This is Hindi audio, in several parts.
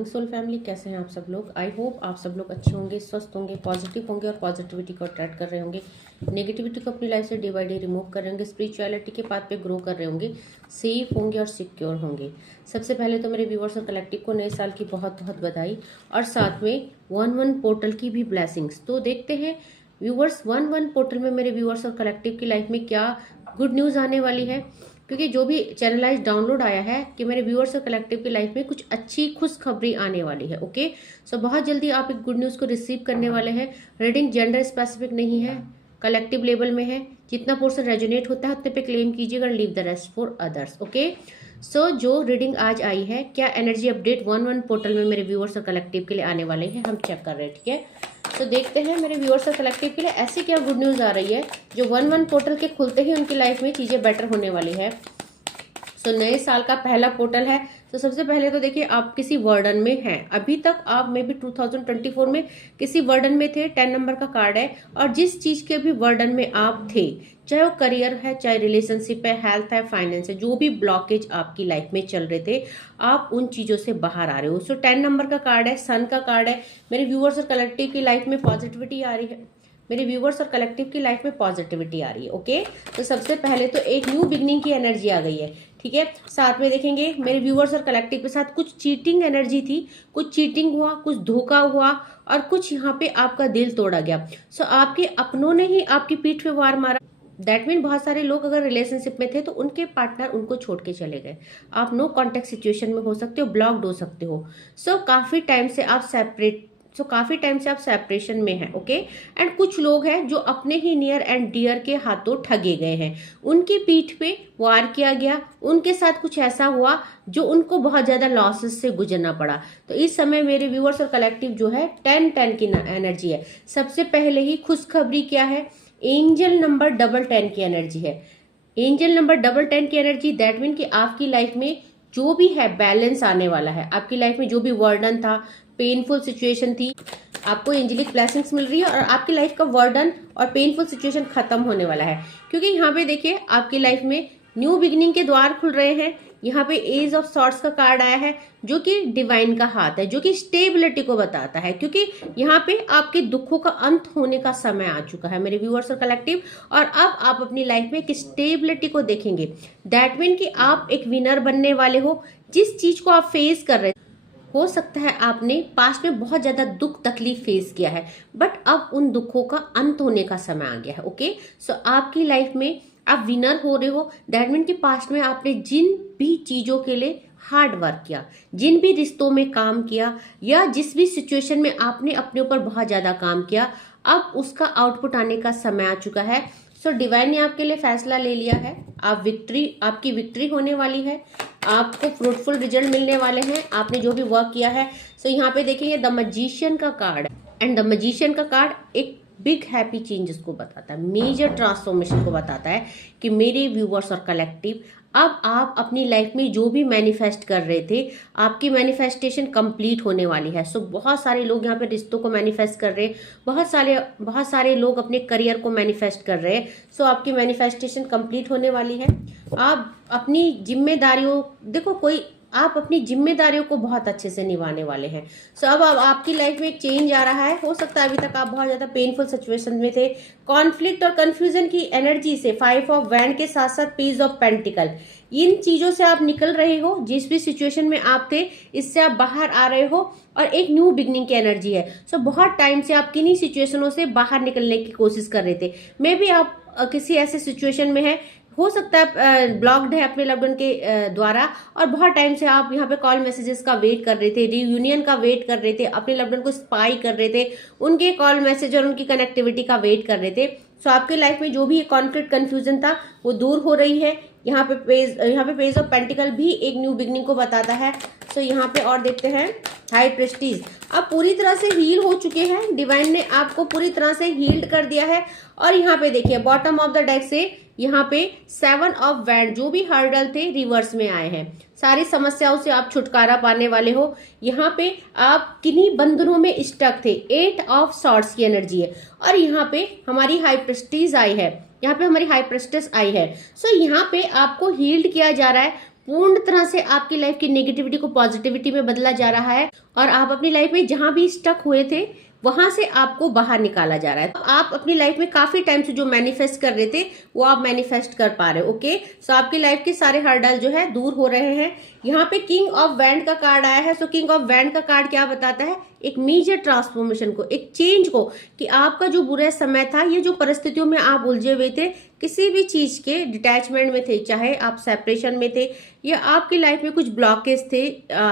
मॉर्निंग सोल फैमिली, कैसे हैं आप सब लोग। आई होप आप सब लोग अच्छे होंगे, स्वस्थ होंगे, पॉजिटिव होंगे और पॉजिटिविटी को अट्रैक्ट कर रहे होंगे, नेगेटिविटी को अपनी लाइफ से डे बाई डे रिमूव कर रहे होंगे, स्पिरिचुअलिटी के पाथ पे ग्रो कर रहे होंगे, सेफ होंगे और सिक्योर होंगे। सबसे पहले तो मेरे व्यूअर्स और कलेक्टिव को नए साल की बहुत बहुत बधाई और साथ में 1-1 पोर्टल की भी ब्लेसिंग्स। तो देखते हैं व्यूअर्स 1-1 पोर्टल में मेरे व्यूअर्स और कलेक्टिव की लाइफ में क्या गुड न्यूज़ आने वाली है, क्योंकि जो भी चैनलाइज डाउनलोड आया है कि मेरे व्यूअर्स और कलेक्टिव की लाइफ में कुछ अच्छी खुशखबरी आने वाली है। ओके, सो बहुत जल्दी आप एक गुड न्यूज़ को रिसीव करने वाले हैं। रीडिंग जेंडर स्पेसिफिक नहीं है, कलेक्टिव लेवल में है। जितना पोर्शन रेजोनेट होता है उतने पे क्लेम कीजिएगा, leave the rest for others. Okay, so जो रीडिंग आज आई है, क्या एनर्जी अपडेट 1-1 पोर्टल में मेरे व्यूअर्स और कलेक्टिव के लिए आने वाले हैं, हम चेक कर रहे हैं। ठीक है, तो देखते हैं मेरे व्यूअर्स और कलेक्टिव के लिए ऐसी क्या गुड न्यूज़ आ रही है जो 1-1 पोर्टल के खुलते ही उनकी लाइफ में चीज़ें बेटर होने वाली है। सो नए साल का पहला पोर्टल है। तो सबसे पहले तो देखिए, आप किसी वर्डन में हैं। अभी तक आप मे बी 2024 में किसी वर्डन में थे। 10 नंबर का कार्ड है और जिस चीज के भी वर्डन में आप थे, चाहे वो करियर है, चाहे रिलेशनशिप है, हेल्थ है, फाइनेंस है, जो भी ब्लॉकेज आपकी लाइफ में चल रहे थे, आप उन चीजों से बाहर आ रहे हो। सो 10 नंबर का कार्ड है, सन का कार्ड है। मेरे व्यूअर्स और कलेक्टिव की लाइफ में पॉजिटिविटी आ रही है, मेरे व्यूवर्स और कलेक्टिव की लाइफ में पॉजिटिविटी आ रही है। ओके, तो सबसे पहले तो एक न्यू बिगनिंग की एनर्जी आ गई है। ठीक है, साथ में देखेंगे मेरे व्यूवर्स और कलेक्टिव के साथ कुछ चीटिंग एनर्जी थी, कुछ चीटिंग हुआ, कुछ धोखा हुआ और कुछ यहाँ पे आपका दिल तोड़ा गया। सो आपके अपनों ने ही आपकी पीठ पे वार मारा। दैट मीन बहुत सारे लोग अगर रिलेशनशिप में थे तो उनके पार्टनर उनको छोड़ के चले गए। आप नो कॉन्टेक्ट सिचुएशन में हो सकते हो, ब्लॉक्ड हो सकते हो। सो काफी टाइम से आप सेपरेशन में हैं। ओके, एंड कुछ लोग हैं जो अपने ही नियर एंड डियर के हाथों ठगे गए हैं, उनकी पीठ पे वार किया गया, उनके साथ कुछ ऐसा हुआ जो उनको बहुत ज्यादा लॉसेस से गुजरना पड़ा। तो इस समय मेरे व्यूअर्स और कलेक्टिव जो है 10-10 की एनर्जी है। सबसे पहले ही खुशखबरी क्या है, एंजल नंबर 10 की एनर्जी है। एंजल नंबर 10 की एनर्जी, दैट मीन कि आपकी लाइफ में जो भी है बैलेंस आने वाला है। आपकी लाइफ में जो भी वर्डन था, पेनफुल सिचुएशन थी, आपको एंजेलिक ब्लेसिंग्स मिल रही है और आपकी लाइफ का वर्डन और पेनफुल सिचुएशन खत्म होने वाला है। क्योंकि यहाँ पे देखिए, आपकी लाइफ में न्यू बिगिनिंग के द्वार खुल रहे हैं। यहाँ पे एज ऑफ सॉर्ट्स का कार्ड आया है, जो कि डिवाइन का हाथ है, जो कि स्टेबिलिटी को बताता है। क्योंकि यहाँ पे आपके दुखों का अंत होने का समय आ चुका है मेरे व्यूअर्स और कलेक्टिव, और अब आप अपनी लाइफ में एक स्टेबिलिटी को देखेंगे। दैट मीन कि आप एक विनर बनने वाले हो। जिस चीज को आप फेस कर रहे हो सकता है आपने पास्ट में बहुत ज्यादा दुख तकलीफ फेस किया है, बट अब उन दुखों का अंत होने का समय आ गया है। ओके, सो आपकी लाइफ में आप विनर हो रहे हो। दैट मीन कि पास्ट में आपने जिन भी चीजों के लिए हार्ड वर्क किया, जिन भी रिश्तों में काम किया, या जिस भी सिचुएशन में आपने अपने ऊपर बहुत ज्यादा काम किया, अब उसका आउटपुट आने का समय आ चुका है। सो डिवाइन ने आपके लिए फैसला ले लिया है। आपकी विक्ट्री होने वाली है, आपको फ्रूटफुल रिजल्ट मिलने वाले हैं, आपने जो भी वर्क किया है। सो यहाँ पे देखिए, द मैजिशियन का कार्ड, एंड द मैजिशियन का कार्ड एक बिग हैप्पी चेंजेस को बताता है, मेजर ट्रांसफॉर्मेशन को बताता है कि मेरे व्यूअर्स और कलेक्टिव, अब आप अपनी लाइफ में जो भी मैनिफेस्ट कर रहे थे, आपकी मैनिफेस्टेशन कंप्लीट होने वाली है। सो बहुत सारे लोग यहाँ पे रिश्तों को मैनिफेस्ट कर रहे हैं, बहुत सारे लोग अपने करियर को मैनिफेस्ट कर रहे हैं। सो आपकी मैनिफेस्टेशन कंप्लीट होने वाली है। आप अपनी जिम्मेदारियों, देखो आप अपनी जिम्मेदारियों को बहुत अच्छे से निभाने वाले हैं। सो अब आपकी लाइफ में एक चेंज आ रहा है। हो सकता है अभी तक आप बहुत ज्यादा पेनफुल सिचुएशन में थे, कॉन्फ्लिक्ट और कंफ्यूजन की एनर्जी से 5 ऑफ वैंड के साथ साथ पीस ऑफ पेंटिकल, इन चीजों से आप निकल रहे हो। जिस भी सिचुएशन में आप थे, इससे आप बाहर आ रहे हो और एक न्यू बिगनिंग की एनर्जी है। सो बहुत टाइम से आप किन्हीं सिचुएशनों से बाहर निकलने की कोशिश कर रहे थे। मे बी आप किसी ऐसे सिचुएशन में है, हो सकता है ब्लॉक्ड है अपने लव्ड वन के द्वारा, और बहुत टाइम से आप यहाँ पे कॉल मैसेजेस का वेट कर रहे थे, रियूनियन का वेट कर रहे थे, अपने लव्ड वन को स्पाई कर रहे थे, उनके कॉल मैसेज और उनकी कनेक्टिविटी का वेट कर रहे थे। सो आपके लाइफ में जो भी कॉन्फ्लिक्ट कंफ्यूजन था वो दूर हो रही है। यहाँ पे पेज ऑफ पेंटिकल भी एक न्यू बिगनिंग को बताता है। सो यहाँ पे और देखते हैं हाई प्रेस्टीज, आप पूरी तरह से हील हो चुके हैं। डिवाइन ने आपको पूरी तरह से हील्ड कर दिया है। और यहाँ पे देखिए, बॉटम ऑफ द डेक से यहाँ पे 7 ऑफ वैंड, जो भी हर्डल थे रिवर्स में आए हैं। सारी समस्याओं से आप छुटकारा पाने वाले हो। यहाँ पे आप किन्हीं बंधनों में स्टक थे, 8 ऑफ सॉर्ड्स की एनर्जी है। और यहाँ पे हमारी हाई प्रेस्टीज आई है, यहाँ पे हमारी हाई प्रेस्टेस आई है। सो यहाँ पे आपको हील्ड किया जा रहा है। पूर्ण तरह से आपकी लाइफ की नेगेटिविटी को पॉजिटिविटी में बदला जा रहा है और आप अपनी लाइफ में जहां भी स्टक हुए थे वहां से आपको बाहर निकाला जा रहा है। तो आप अपनी लाइफ में काफी टाइम से जो मैनिफेस्ट कर रहे थे वो आप मैनिफेस्ट कर पा रहे हो। ओके, सो आपकी लाइफ के सारे हर्डल जो है दूर हो रहे हैं। यहाँ पे किंग ऑफ वैंड का कार्ड आया है। सो किंग ऑफ वैंड का कार्ड क्या बताता है? एक मेजर ट्रांसफॉर्मेशन को, एक चेंज को, कि आपका जो बुरा समय था, ये जो परिस्थितियों में आप उलझे हुए थे, किसी भी चीज के डिटैचमेंट में थे, चाहे आप सेपरेशन में थे या आपकी लाइफ में कुछ ब्लॉकेज थे,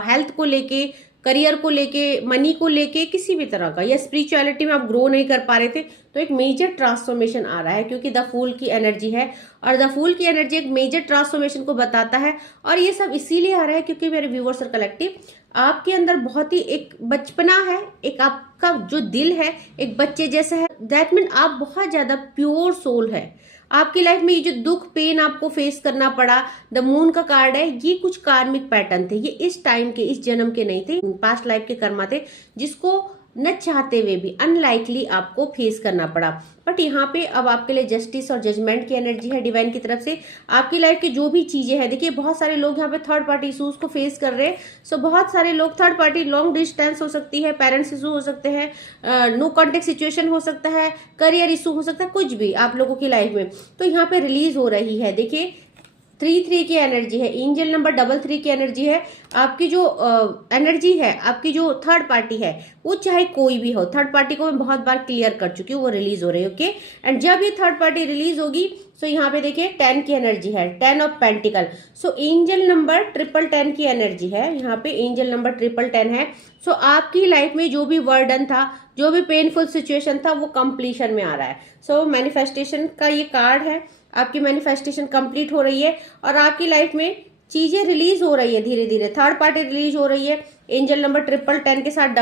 हेल्थ को लेके, करियर को लेके, मनी को लेके, किसी भी तरह का, या स्पिरिचुअलिटी में आप ग्रो नहीं कर पा रहे थे, तो एक मेजर ट्रांसफॉर्मेशन आ रहा है क्योंकि द फूल की एनर्जी है और द फूल की एनर्जी एक मेजर ट्रांसफॉर्मेशन को बताता है। और ये सब इसीलिए आ रहा है क्योंकि मेरे व्यूअर्स और कलेक्टिव, आपके अंदर बहुत ही एक बचपना है, एक आपका जो दिल है एक बच्चे जैसा है। दैट मीन आप बहुत ज्यादा प्योर सोल है। आपकी लाइफ में ये जो दुख पेन आपको फेस करना पड़ा, द मून का कार्ड है, ये कुछ कार्मिक पैटर्न थे, ये इस टाइम के, इस जन्म के नहीं थे, पास्ट लाइफ के कर्मा थे जिसको न चाहते हुए भी अनलाइकली आपको फेस करना पड़ा। बट यहाँ पे अब आपके लिए जस्टिस और जजमेंट की एनर्जी है डिवाइन की तरफ से। आपकी लाइफ की जो भी चीजें हैं, देखिए बहुत सारे लोग यहाँ पे थर्ड पार्टी इशूज को फेस कर रहे हैं। सो बहुत सारे लोग थर्ड पार्टी, लॉन्ग डिस्टेंस हो सकती है, पेरेंट्स इशू हो सकते हैं, नो कॉन्टेक्ट सिचुएशन हो सकता है, करियर इशू हो सकता है, कुछ भी आप लोगों की लाइफ में तो यहाँ पे रिलीज हो रही है। देखिए 3-3 की एनर्जी है, एंजल नंबर 33 की एनर्जी है। आपकी जो एनर्जी है, आपकी जो थर्ड पार्टी है, वो चाहे कोई भी हो, थर्ड पार्टी को मैं बहुत बार क्लियर कर चुकी हूँ, वो रिलीज हो रही है। ओके, एंड जब ये थर्ड पार्टी रिलीज होगी, सो यहाँ पे देखिए 10 की एनर्जी है, 10 of pentacle. So angel number 1010 की एनर्जी है, यहाँ पे एंजल नंबर 1010 है। सो आपकी लाइफ में जो भी वर्डन था, जो भी पेनफुल सिचुएशन था, वो कंप्लीशन में आ रहा है। सो मैनिफेस्टेशन का ये कार्ड है, आपकी मैनिफेस्टेशन कंप्लीट हो रही है और आपकी लाइफ में चीजें रिलीज हो रही है धीरे धीरे। थर्ड पार्टी रिलीज हो रही है, एंजल नंबर 1010 के साथ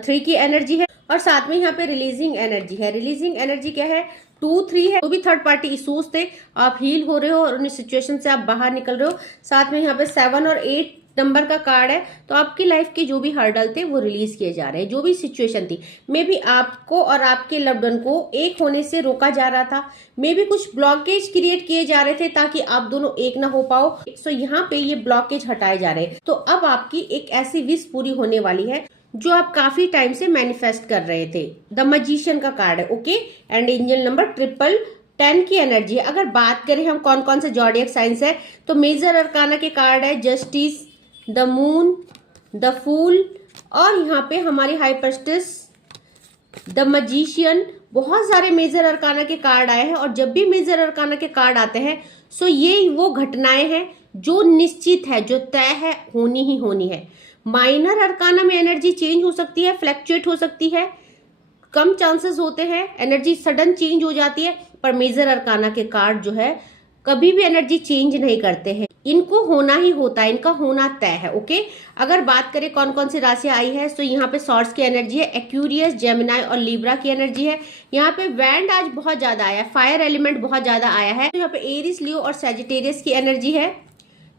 3 की एनर्जी है और साथ में यहाँ पे रिलीजिंग एनर्जी है। रिलीजिंग एनर्जी क्या है? 2-3 है। जो भी थर्ड पार्टी इशूज थे, आप हील हो रहे हो और उन सिचुएशन से आप बाहर निकल रहे हो। साथ में यहाँ पे 7 और 8 नंबर का कार्ड है। तो आपकी लाइफ के जो भी हर्डल थे वो रिलीज किए जा रहे हैं। जो भी सिचुएशन थी, मे बी आपको और आपके लव्ड वन को एक होने से रोका जा रहा था, मे बी कुछ ब्लॉकेज क्रिएट किए जा रहे थे ताकि आप दोनों एक ना हो पाओ। सो यहाँ पे ये ब्लॉकेज हटाए जा रहे हैं। तो अब आपकी एक ऐसी विश पूरी होने वाली है जो आप काफी टाइम से मैनिफेस्ट कर रहे थे। द मैजिशियन का कार्ड है। ओके, एंड एंजल नंबर 1010 की एनर्जी है। अगर बात करें हम कौन कौन से जॉडियक साइंस है, तो मेजर अरकाना के कार्ड है justice, the moon, the fool और यहाँ पे हमारी हाइपरस्टिस, द मैजिशियन। बहुत सारे मेजर अरकाना के कार्ड आए हैं और जब भी मेजर अरकाना के कार्ड आते हैं, सो ये वो घटनाएं हैं जो निश्चित है, जो तय है, होनी ही होनी है। माइनर अरकाना में एनर्जी चेंज हो सकती है, फ्लैक्चुएट हो सकती है, कम चांसेस होते हैं, एनर्जी सडन चेंज हो जाती है। पर मेजर अरकाना के कार्ड जो है कभी भी एनर्जी चेंज नहीं करते हैं, इनको होना ही होता है, इनका होना तय है। ओके, अगर बात करें कौन कौन सी राशि आई है, तो यहाँ पे सॉर्ड्स की एनर्जी है, एक्यूरियस, जेमिनाई और लिब्रा की एनर्जी है। यहाँ पे वैंड आज बहुत ज्यादा आया है, फायर एलिमेंट बहुत ज्यादा आया है। तो यहाँ पे एरिस, लियो और सैजिटेरियस की एनर्जी है।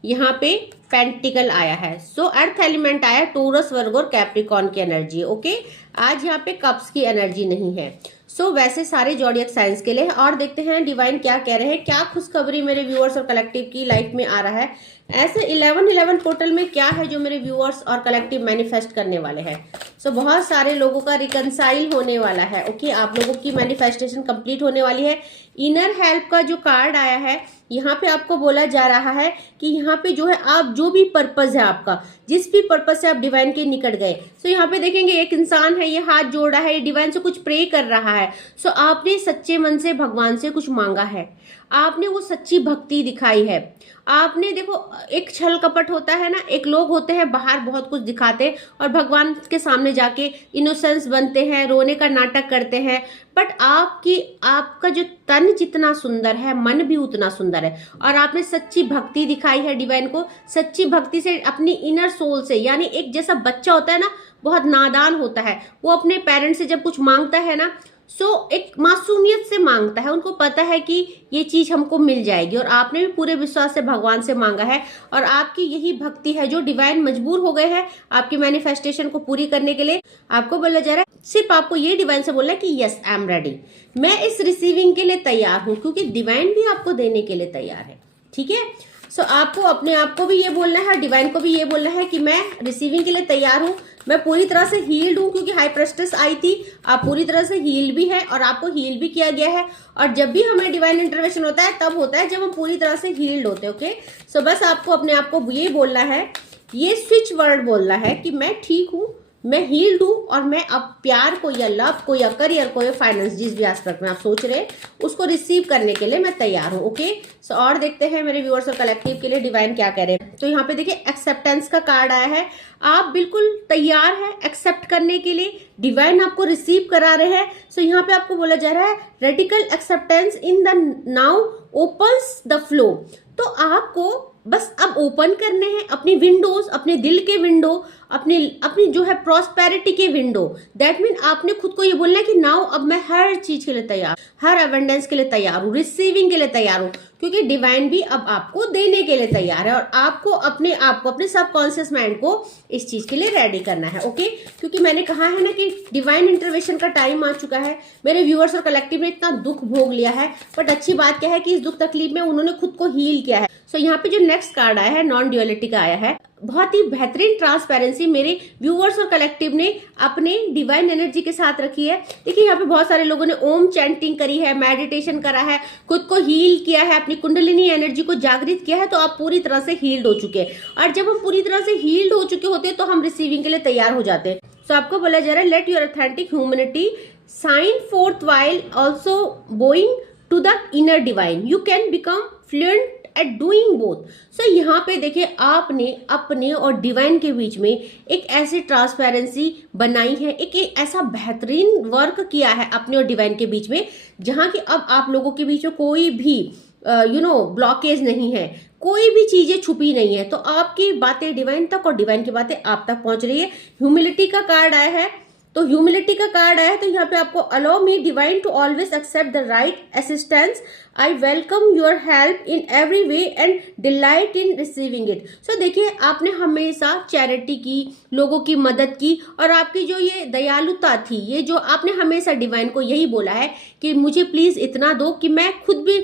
यहाँ पे पेंटिकल आया है। सो अर्थ एलिमेंट आया, टोरस, वर्गो और कैप्रिकॉन की एनर्जी है। ओके, आज यहाँ पे कप्स की एनर्जी नहीं है। सो वैसे सारे जॉडियक साइंस के लिए। और देखते हैं डिवाइन क्या कह रहे हैं, क्या खुशखबरी मेरे व्यूअर्स और कलेक्टिव की लाइफ में आ रहा है। ऐसे 11-11 पोर्टल में क्या है जो मेरे व्यूअर्स और कलेक्टिव मैनिफेस्ट करने वाले हैं। सो बहुत सारे लोगों का रिकंसाइल होने वाला है। ओके, आप लोगों की मैनिफेस्टेशन कंप्लीट होने वाली है। इनर हेल्प का जो कार्ड आया है, यहाँ पे आपको बोला जा रहा है कि यहाँ पे जो है, आप जो भी पर्पज है आपका, जिस भी पर्पज से आप डिवाइन के निकट गए, सो यहाँ पे देखेंगे एक इंसान है, ये हाथ जोड़ा है, ये डिवाइन से कुछ प्रे कर रहा है। सो आपने सच्चे मन से भगवान से कुछ मांगा है, आपने वो सच्ची भक्ति दिखाई है। आपने देखो, एक छल कपट होता है ना, एक लोग होते हैं बाहर बहुत कुछ दिखाते और भगवान के सामने जाके इनोसेंस बनते हैं, रोने का नाटक करते हैं। बट आपका जो तन जितना सुंदर है, मन भी उतना सुंदर है और आपने सच्ची भक्ति दिखाई है डिवाइन को। सच्ची भक्ति से अपनी इनर सोल से, यानी एक जैसा बच्चा होता है ना, बहुत नादान होता है, वो अपने पेरेंट्स से जब कुछ मांगता है ना, सो एक मासूमियत से मांगता है, उनको पता है कि ये चीज हमको मिल जाएगी। और आपने भी पूरे विश्वास से भगवान से मांगा है और आपकी यही भक्ति है जो डिवाइन मजबूर हो गए हैं आपकी मैनिफेस्टेशन को पूरी करने के लिए। आपको बोला जा रहा है, सिर्फ आपको ये डिवाइन से बोलना है कि यस आई एम रेडी, मैं इस रिसीविंग के लिए तैयार हूं, क्योंकि डिवाइन भी आपको देने के लिए तैयार है। ठीक है, सो आपको अपने आप को भी ये बोलना है, डिवाइन को भी ये बोलना है कि मैं रिसीविंग के लिए तैयार हूँ, मैं पूरी तरह से हील्ड हूँ, क्योंकि हाई प्रेस्टेस आई थी, आप पूरी तरह से हील्ड भी है और आपको हील भी किया गया है। और जब भी हमें डिवाइन इंटरवेंशन होता है तब होता है जब हम पूरी तरह से हील्ड होते हैं। ओके, सो बस आपको अपने आप को ये बोलना है, ये स्विच वर्ड बोलना है कि मैं ठीक हूँ, मैं हील्ड हूँ और मैं अब प्यार को या लव को या करियर को या फाइनेंस, जिस भी एस्पेक्ट में आप सोच रहे हैं उसको रिसीव करने के लिए मैं तैयार हूँ। ओके, सो और देखते हैं मेरे व्यूअर्स और कलेक्टिव के लिए डिवाइन क्या कह रहे हैं। तो यहाँ पे देखिए एक्सेप्टेंस का कार्ड आया है, आप बिल्कुल तैयार है एक्सेप्ट करने के लिए, डिवाइन आपको रिसीव करा रहे हैं। सो यहाँ पे आपको बोला जा रहा है radical acceptance in the now opens the flow. तो आपको बस अब ओपन करने हैं अपनी विंडोज, अपने दिल के विंडो, अपनी जो है प्रॉस्पेरिटी के विंडो। दैट मीन आपने खुद को ये बोलना है कि नाउ अब मैं हर चीज के लिए तैयार, हर अवेंडेंस के लिए तैयार हूँ, रिसीविंग के लिए तैयार हूँ, क्योंकि डिवाइन भी अब आपको देने के लिए तैयार है और आपको अपने सबकॉन्शियस माइंड को इस चीज के लिए रेडी करना है। ओके, क्योंकि मैंने कहा है ना कि डिवाइन इंटरवेंशन का टाइम आ चुका है। मेरे व्यूअर्स और कलेक्टिव ने इतना दुख भोग लिया है, बट अच्छी बात क्या है कि इस दुख तकलीफ में उन्होंने खुद को हील किया है। सो यहाँ पे जो नेक्स्ट कार्ड आया है नॉन ड्यूअलिटी का आया है, बहुत ही बेहतरीन ट्रांसपेरेंसी मेरे व्यूअर्स और कलेक्टिव ने अपने डिवाइन एनर्जी के साथ रखी है। देखिए यहाँ पे बहुत सारे लोगों ने ओम चैंटिंग करी है, मेडिटेशन करा है, खुद को हील किया है, अपनी कुंडलिनी एनर्जी को जागृत किया है, तो आप पूरी तरह से हील्ड हो चुके हैं। और जब हम पूरी तरह से हील्ड हो चुके होते हैं तो हम रिसीविंग के लिए तैयार हो जाते हैं। सो आपको बोला जा रहा है let your authentic humanity shine forth while also going to the inner divine, you can become fluent at doing both. So यहाँ पे देखिए आपने अपने और डिवाइन के बीच में एक ऐसी ट्रांसपेरेंसी बनाई है, एक ऐसा बेहतरीन वर्क किया है अपने और डिवाइन के बीच में, जहाँ की अब आप लोगों के बीच में कोई भी ब्लॉकेज नहीं है, कोई भी चीजें छुपी नहीं है। तो आपकी बातें डिवाइन तक और डिवाइन की बातें आप तक पहुंच रही है। ह्यूमिलिटी का कार्ड आया है, तो ह्यूमिलिटी का कार्ड आया है, तो यहाँ पे आपको allow me divine to always accept the right assistance, I welcome your help in every way and delight in receiving it. So देखिए आपने हमेशा चैरिटी की, लोगों की मदद की, और आपकी जो ये दयालुता थी, ये जो आपने हमेशा डिवाइन को यही बोला है कि मुझे प्लीज इतना दो कि मैं खुद भी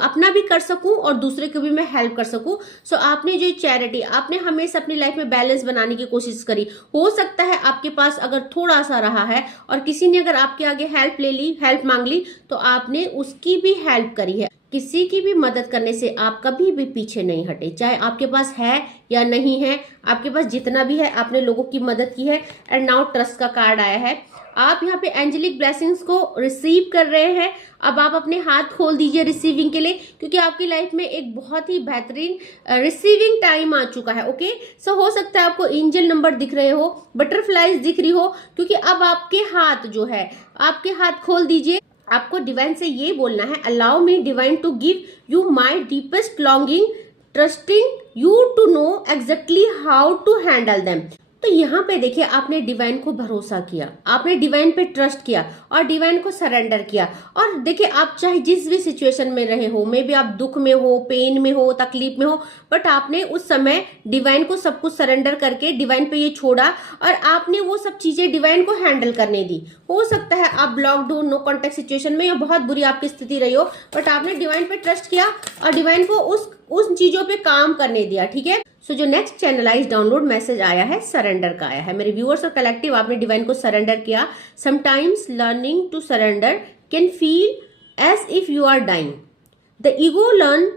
अपना भी कर सकूं और दूसरे को भी मैं हेल्प कर सकूं। सो आपने जो चैरिटी, आपने हमेशा अपनी लाइफ में बैलेंस बनाने की कोशिश करी। हो सकता है आपके पास अगर थोड़ा सा रहा है और किसी ने अगर आपके आगे हेल्प ले ली, हेल्प मांग ली, तो आपने उसकी भी हेल्प करी है। किसी की भी मदद करने से आप कभी भी पीछे नहीं हटे, चाहे आपके पास है या नहीं है, आपके पास जितना भी है आपने लोगों की मदद की है। एंड नाउ ट्रस्ट का कार्ड आया है, आप यहाँ पे एंजेलिक ब्लेसिंग्स को रिसीव कर रहे हैं। अब आप अपने हाथ खोल दीजिए रिसीविंग के लिए, क्योंकि आपकी लाइफ में एक बहुत ही बेहतरीन रिसीविंग टाइम आ चुका है। ओके, सो हो सकता है आपको एंजल नंबर दिख रहे हो, बटरफ्लाइज दिख रही हो, क्योंकि अब आपके हाथ जो है, आपके हाथ खोल दीजिए। आपको डिवाइन से ये बोलना है allow me divine to give you my deepest longing, trusting you to know exactly how to handle them. तो यहाँ पे देखिए आपने डिवाइन को भरोसा किया, आपने डिवाइन पे ट्रस्ट किया और डिवाइन को सरेंडर किया। और देखिए आप चाहे जिस भी सिचुएशन में रहे हो, मे बी आप दुख में हो, पेन में हो, तकलीफ में हो, बट आपने उस समय डिवाइन को सब कुछ सरेंडर करके डिवाइन पे ये छोड़ा और आपने वो सब चीजें डिवाइन को हैंडल करने दी। हो सकता है आप ब्लॉक्ड हो, नो कॉन्टेक्ट सिचुएशन में, या बहुत बुरी आपकी स्थिति रही हो, बट आपने डिवाइन पे ट्रस्ट किया और डिवाइन को उस चीजों पे काम करने दिया। ठीक है, सो जो नेक्स्ट चैनलाइज डाउनलोड मैसेज आया है सरेंडर का आया है। मेरे व्यूअर्स और कलेक्टिव, आपने डिवाइन को सरेंडर किया। Sometimes learning to surrender can feel as if you are dying, the ego learn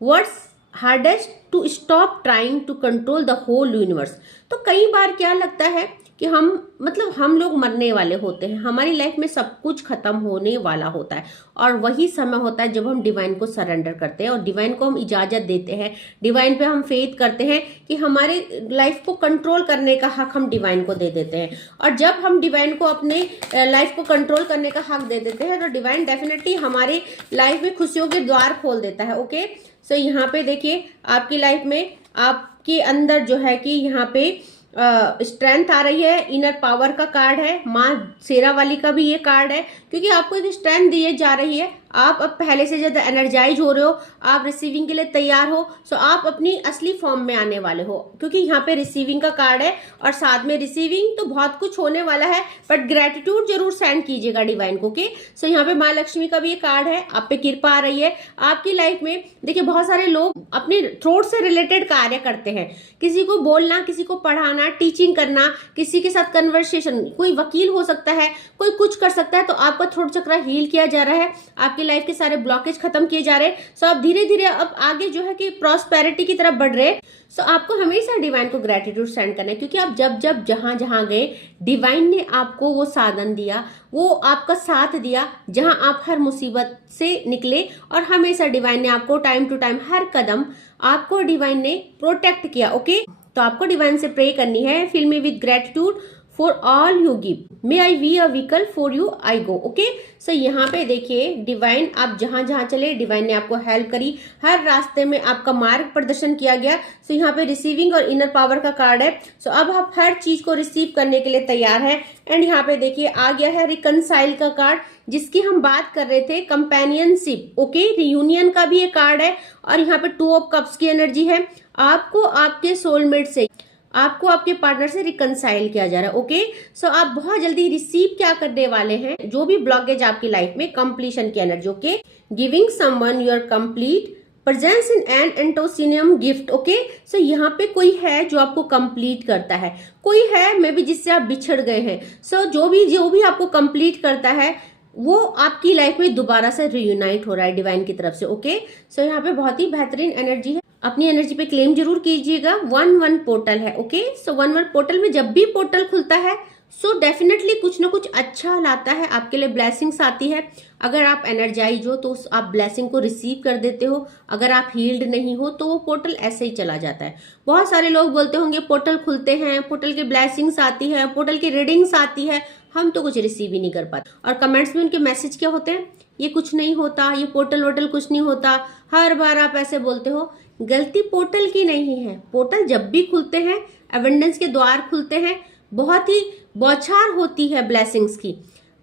what's hardest to stop trying to control the whole universe. तो कई बार क्या लगता है कि हम लोग मरने वाले होते हैं, हमारी लाइफ में सब कुछ खत्म होने वाला होता है, और वही समय होता है जब हम डिवाइन को सरेंडर करते हैं और डिवाइन को हम इजाजत देते हैं, डिवाइन पे हम फेथ करते हैं कि हमारे लाइफ को कंट्रोल करने का हक हम डिवाइन को दे देते हैं। और जब हम डिवाइन को अपने लाइफ को कंट्रोल करने का हक दे देते हैं तो डिवाइन डेफिनेटली हमारी लाइफ में खुशियों के द्वार खोल देता है। ओके, सो यहाँ पे देखिए आपकी लाइफ में आपके अंदर जो है कि यहाँ पे स्ट्रेंथ आ रही है, इनर पावर का कार्ड है, माँ शेरा वाली का भी ये कार्ड है, क्योंकि आपको एक स्ट्रेंथ दी जा रही है, आप अब पहले से ज्यादा एनर्जाइज हो रहे हो, आप रिसीविंग के लिए तैयार हो। सो आप अपनी असली फॉर्म में आने वाले हो, क्योंकि यहाँ पे रिसीविंग का कार्ड है और साथ में रिसीविंग, तो बहुत कुछ होने वाला है। बट ग्रेटिट्यूड जरूर सेंड कीजिएगा डिवाइन को। ओके, सो यहाँ पे माँ लक्ष्मी का भी ये कार्ड है, आप पे कृपा आ रही है। आपकी लाइफ में देखिए बहुत सारे लोग अपने थ्रोट से रिलेटेड कार्य करते हैं, किसी को बोलना, किसी को पढ़ाना, टीचिंग करना, किसी के साथ कन्वर्सेशन, कोई वकील हो सकता है, कोई कुछ कर सकता है। तो आपका थ्रोट चक्र हील किया जा रहा है, आपकी लाइफ के सारे ब्लॉकेज खत्म किए जा रहे हैं। सो आप धीरे धीरे अब आगे जो है कि प्रॉस्पेरिटी की तरफ बढ़ रहे हैं। सो आपको हमेशा डिवाइन को ग्रेटिट्यूड सेंड करना है, क्योंकि आप जब जब जहां जहां गए डिवाइन ने आपको वो साधन दिया, वो आपका साथ दिया, जहां आप हर मुसीबत से निकले। और हमेशा डिवाइन ने आपको टाइम टू टाइम हर कदम आपको डिवाइन ने प्रोटेक्ट किया। ओके, तो आपको डिवाइन से प्रे करनी है, fill me with gratitude for all you give, may I be a vehicle for you I go. Okay, so यहाँ पे देखिए डिवाइन, आप जहां जहां चले डिवाइन ने आपको हेल्प करी, हर रास्ते में आपका मार्ग प्रदर्शन किया गया। सो यहाँ पे रिसीविंग और इनर पावर का कार्ड है। सो अब आप हर चीज को रिसीव करने के लिए तैयार है। एंड यहाँ पे देखिए आ गया है रिकनसाइल का कार्ड, जिसकी हम बात कर रहे थे, कंपेनियनशिप। ओके, रियूनियन का भी ये कार्ड है। और यहाँ पे 2 ऑफ कप्स की एनर्जी है। आपको आपके सोलमेट से, आपको आपके पार्टनर से रिकनसाइल किया जा रहा है। ओके, सो आप बहुत जल्दी रिसीव क्या करने वाले हैं, जो भी ब्लॉकेज आपकी लाइफ में, कंप्लीशन की energy. Okay, giving someone your complete presence in an एंटोसिनियम गिफ्ट। ओके, सो यहाँ पे कोई है जो आपको कंप्लीट करता है, कोई है मे बी जिससे आप बिछड़ गए हैं। सो जो भी आपको कंप्लीट करता है वो आपकी लाइफ में दोबारा से रियूनाइट हो रहा है डिवाइन की तरफ से। ओके, सो यहाँ पे बहुत ही बेहतरीन एनर्जी है। अपनी एनर्जी पे क्लेम जरूर कीजिएगा। 1-1 पोर्टल है। ओके, सो 1-1 पोर्टल में जब भी पोर्टल खुलता है सो डेफिनेटली कुछ ना कुछ अच्छा लाता है, आपके लिए ब्लेसिंग्स आती है। अगर आप एनर्जाइज हो तो आप ब्लेसिंग को रिसीव कर देते हो, अगर आप हील्ड नहीं हो तो वो पोर्टल ऐसे ही चला जाता है। बहुत सारे लोग बोलते होंगे पोर्टल खुलते हैं, पोर्टल की ब्लेसिंग्स आती है, पोर्टल की रीडिंग्स आती है, हम तो कुछ रिसीव ही नहीं कर पाते। और कमेंट्स में उनके मैसेज क्या होते हैं, ये कुछ नहीं होता, ये पोर्टल वोटल कुछ नहीं होता। हर बार आप ऐसे बोलते हो। गलती पोर्टल की नहीं है। पोर्टल जब भी खुलते हैं, एबंडेंस के द्वार खुलते हैं, बहुत ही बौछार होती है ब्लेसिंग्स की।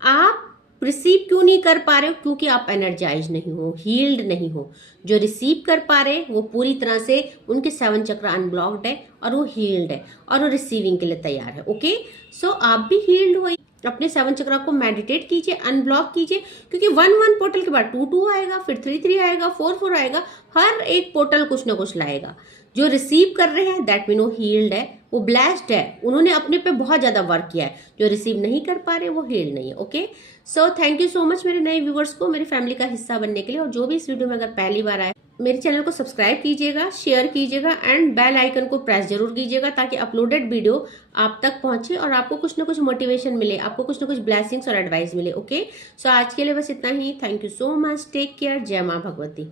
आप रिसीव क्यों नहीं कर पा रहे हो? क्योंकि आप एनर्जाइज नहीं हो, हील्ड नहीं हो। जो रिसीव कर पा रहे वो पूरी तरह से उनके 7 चक्र अनब्लॉक्ड है और वो हील्ड है और वो रिसीविंग के लिए तैयार है। ओके, सो आप भी हील्ड हो। अपने 7 चक्र को मेडिटेट कीजिए, अनब्लॉक कीजिए, क्योंकि 1-1 पोर्टल के बाद 2-2 आएगा, फिर 3-3 आएगा, 4-4 आएगा। हर एक पोर्टल कुछ ना कुछ लाएगा। जो रिसीव कर रहे हैं दैट मीन वो हील्ड है, वो ब्लेस्ड है, उन्होंने अपने पे बहुत ज्यादा वर्क किया है। जो रिसीव नहीं कर पा रहे वो हील्ड नहीं है। Okay, so thank you so much मेरे नए व्यूवर्स को मेरी फैमिली का हिस्सा बनने के लिए। और जो भी इस वीडियो में अगर पहली बार आए, मेरे चैनल को सब्सक्राइब कीजिएगा, शेयर कीजिएगा एंड बेल आइकन को प्रेस जरूर कीजिएगा, ताकि अपलोडेड वीडियो आप तक पहुंचे और आपको कुछ ना कुछ मोटिवेशन मिले, आपको कुछ ना कुछ ब्लेसिंग्स और एडवाइस मिले। ओके, सो आज के लिए बस इतना ही। Thank you so much, take care, जय माँ भगवती।